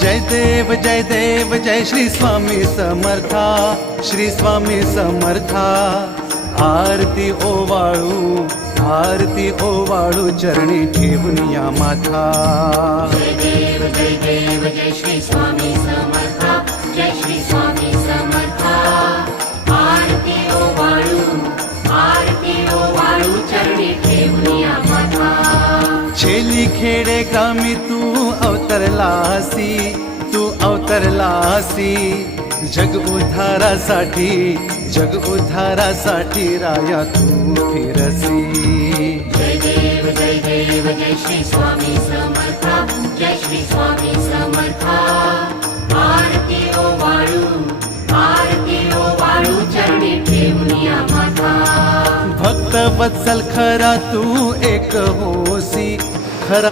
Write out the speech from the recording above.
जय देव जय श्री स्वामी समर्था, श्री स्वामी समर्था। आरती ओवाळू चरणी ठेवून या माथा। जय देव जय श्री स्वामी समर्था, जय श्री स्वामी समर्था। आरती ओवाळू चरणी ठेवून या माथा। छेली खेडे ग्रामी तू अवतरलासी, जग उद्धारासाठी राया तू फिरसी। जय देव जय श्री स्वामी समर्था, जय श्री स्वामी समर्था। आरती ओवाळू चरणी ठेवून या माथा। भक्त वत्सल खरा तू एक होसी, खरा